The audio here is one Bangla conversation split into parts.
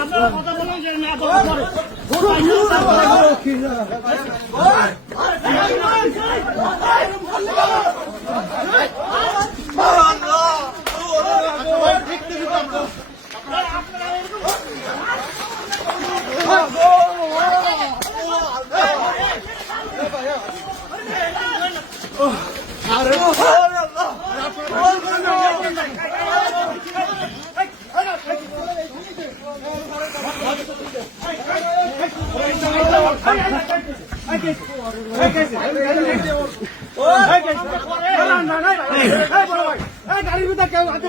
আপনারা কথা বলেন যে না বলার পরে গাড়ির ভিতরে কেউ হাতে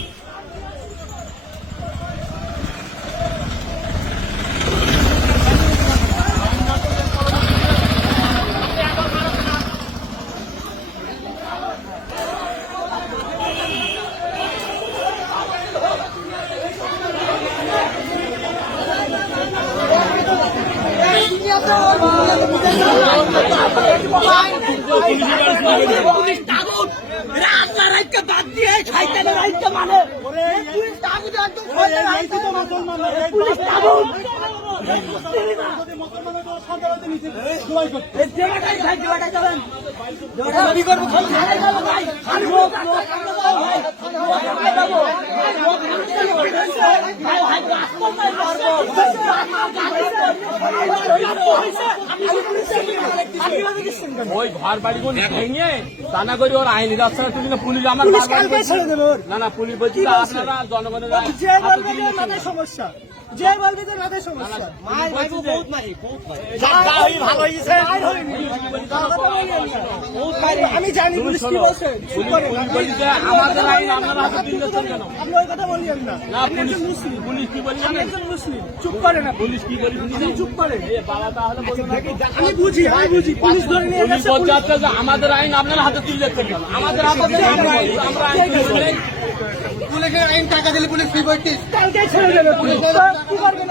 বাদ দিয়ে শয়তানের রাইতকে মানে পুলিশ তাগুত একদম শয়তানের রাইতকে মানে পুলিশ তাগুত এই ওই ঘর বাড়ি কোন ভেঙে দানা করে ওর আইনি রাস্তা তুমি না পুলিশ আমার। না না পুলিশ বলছে আপনারা জনগণের সমস্যা যে বলবে মাথায় সমস্যা মাই ভাই বহুত মারি বহুত মারি গাড়ি ভালো হইছে বহুত মারি আমি জানি পুলিশ কি বলছে আমাদের আইন আপনারা হাতে তুলে দিচ্ছেন কেন আপনি ওই কথা বলিয়েন না না পুলিশ মুসলিম পুলিশ কি বলি আপনি একজন মুসলিম চুপ করেন আপনি পুলিশ কি বলি শুনি চুপ করেন এ বাবা তাহলে বলতে থাকে আমি বুঝি আমি বুঝি পুলিশ ধরে নিয়ে গেছে বলছে আজকে আমাদের আইন আপনারা হাতে তুলে দিচ্ছেন আমাদের হাতে আমরা আইন আমরা। কালকে ছেড়ে দেবে পুলিশ। কি করবেন